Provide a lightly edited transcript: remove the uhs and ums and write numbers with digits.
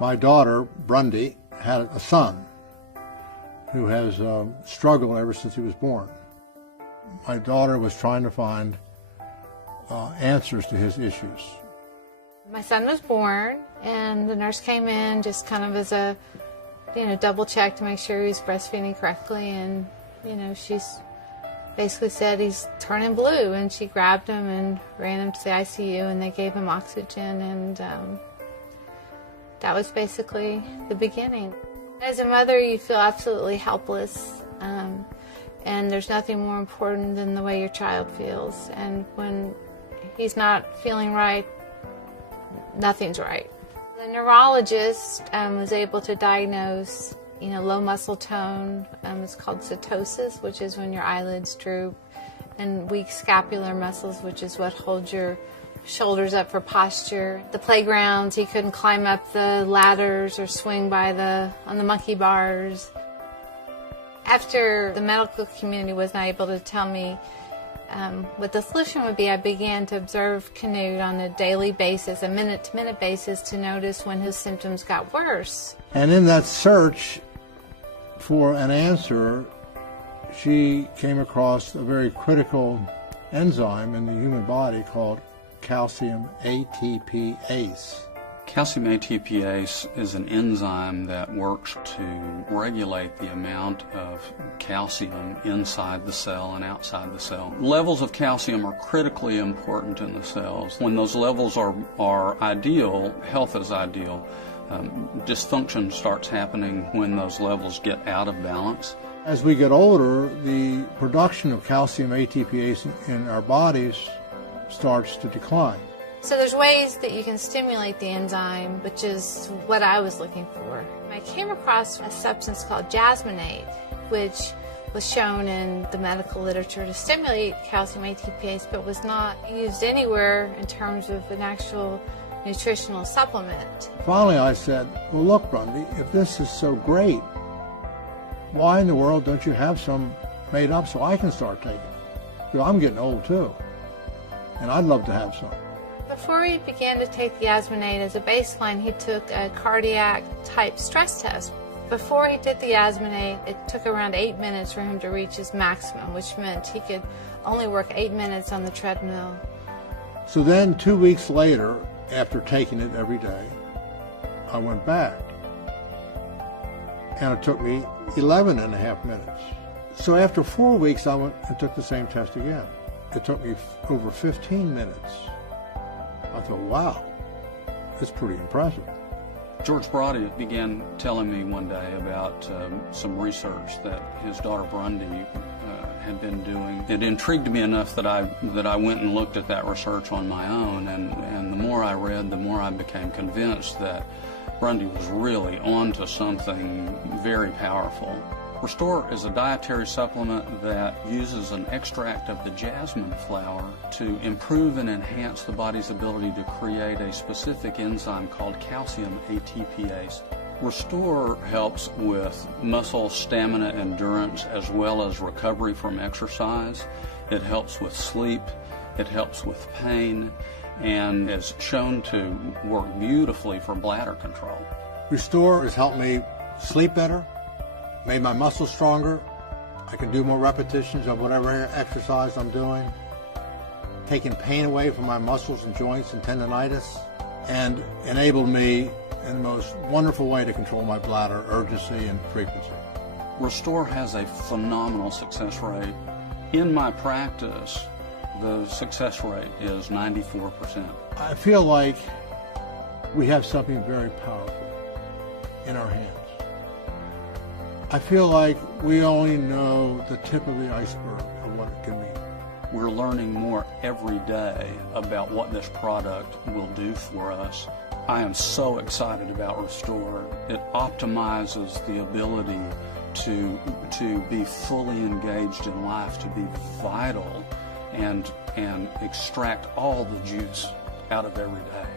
My daughter, Brundy, had a son who has struggled ever since he was born. My daughter was trying to find answers to his issues. My son was born, and the nurse came in just kind of as a, double check to make sure he was breastfeeding correctly, and, she's basically said he's turning blue, and she grabbed him and ran him to the ICU, and they gave him oxygen, and that was basically the beginning. As a mother, you feel absolutely helpless, and there's nothing more important than the way your child feels, and when he's not feeling right, nothing's right. The neurologist was able to diagnose, low muscle tone. It's called setosis, which is when your eyelids droop, and weak scapular muscles, which is what holds your shoulders up for posture. The playgrounds, he couldn't climb up the ladders or swing on the monkey bars. After the medical community was not able to tell me what the solution would be, I began to observe Canute on a daily basis, a minute-to-minute basis, to notice when his symptoms got worse. And in that search for an answer, she came across a very critical enzyme in the human body called calcium ATPase. Calcium ATPase is an enzyme that works to regulate the amount of calcium inside the cell and outside the cell. Levels of calcium are critically important in the cells. When those levels are ideal, health is ideal. Dysfunction starts happening when those levels get out of balance. As we get older, the production of calcium ATPase in our bodies starts to decline. So there's ways that you can stimulate the enzyme, which is what I was looking for. I came across a substance called jasmonate, which was shown in the medical literature to stimulate calcium ATPase, but was not used anywhere in terms of an actual nutritional supplement. Finally, I said, well, look, Brundy, if this is so great, why in the world don't you have some made up so I can start taking it? Because I'm getting old, too, and I'd love to have some. Before he began to take the jasmonate as a baseline, he took a cardiac-type stress test. Before he did the jasmonate, it took around 8 minutes for him to reach his maximum, which meant he could only work 8 minutes on the treadmill. So then 2 weeks later, after taking it every day, I went back. And it took me 11 and a half minutes. So after 4 weeks, I went and took the same test again. It took me over 15 minutes. I thought, wow, that's pretty impressive. George Brody began telling me one day about some research that his daughter Brundy had been doing. It intrigued me enough that I went and looked at that research on my own, and the more I read, the more I became convinced that Brundy was really onto something very powerful. Restor is a dietary supplement that uses an extract of the jasmine flower to improve and enhance the body's ability to create a specific enzyme called calcium ATPase. Restor helps with muscle stamina endurance as well as recovery from exercise. It helps with sleep, it helps with pain, and is shown to work beautifully for bladder control. Restor has helped me sleep better, made my muscles stronger. I can do more repetitions of whatever exercise I'm doing, taking pain away from my muscles and joints and tendonitis, and enabled me in the most wonderful way to control my bladder, urgency, and frequency. Restor has a phenomenal success rate. In my practice, the success rate is 94%. I feel like we have something very powerful in our hands. I feel like we only know the tip of the iceberg of what it can mean. We're learning more every day about what this product will do for us. I am so excited about Restor. It optimizes the ability to be fully engaged in life, to be vital, and extract all the juice out of every day.